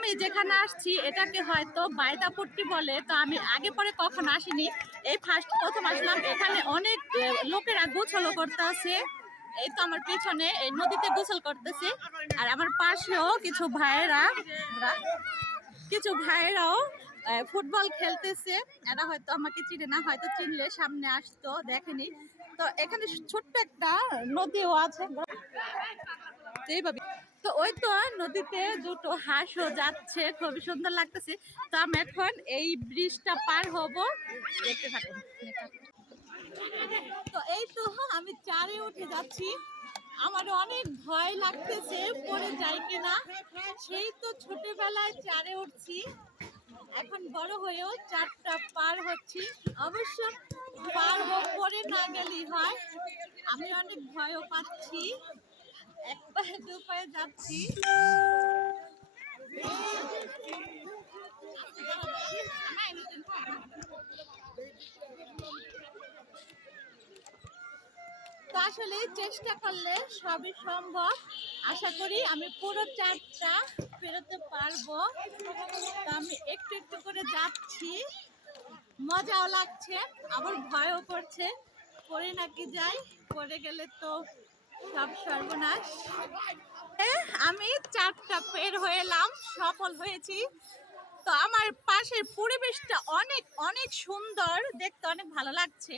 আমি যেখানে আসছি এটাকে হয়তো বাইদাপট্টি বলে, তো আমি আগে পরে কখনো আসিনি, এই ফার্স্ট প্রথম আসলাম। এখানে অনেক লোকেরা গোসল করতে আছে, এই তো আমার পিছনে এই নদীতে গোসল করতেছে। আর আমার পাশেও কিছু ভাইয়েরাও ফুটবল খেলতেছে। এরা হয়তো আমাকে চিনে না, হয়তো চিনলে সামনে আসতো, দেখেনি। তো এখানে ছোট্ট একটা নদীও আছে এইভাবে। তো ওই তো নদীতে দুটো হাঁসও যাচ্ছে, খুবই সুন্দর লাগতেছে। তো আমি এখন এই ব্রিজটা পার হব, দেখতে থাকুন। তো এই তো আমি চারে উঠে যাচ্ছি, আমার অনেক ভয় লাগতেছে পড়ে যাই কিনা। সেই তো ছোটবেলায় চারে উঠছি, এখন বড় হয়েও চারটা পার হচ্ছি। অবশ্য পার পরে না গেলেই হয়, আমি অনেক ভয়ও পাচ্ছি, এক পায়ে দু পায়ে যাচ্ছি। তো আসলে চেষ্টা করলে সবই সম্ভব। আশা করি আমি পুরো চারটা পেরোতে পারবো। তো আমি একটু একটু করে যাচ্ছি, মজাও লাগছে আবার ভয়ও করছে, পড়ে নাকি যাই, পড়ে গেলে তো সব সর্বনাশ। আমি চারটা পের হয়ে এলাম, সফল হয়েছি। তো আমার পাশের পরিবেশটা অনেক অনেক সুন্দর, দেখতে অনেক ভালো লাগছে।